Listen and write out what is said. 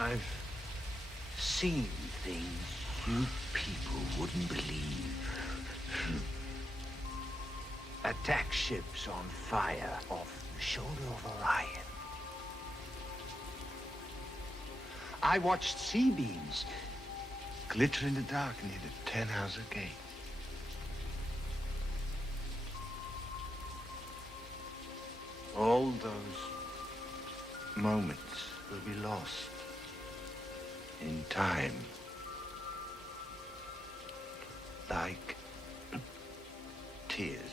I've seen things you people wouldn't believe. Attack ships on fire off the shoulder of Orion. I watched sea beams glitter in the dark near the 10-house gate. All those moments will be lost in time. Like tears.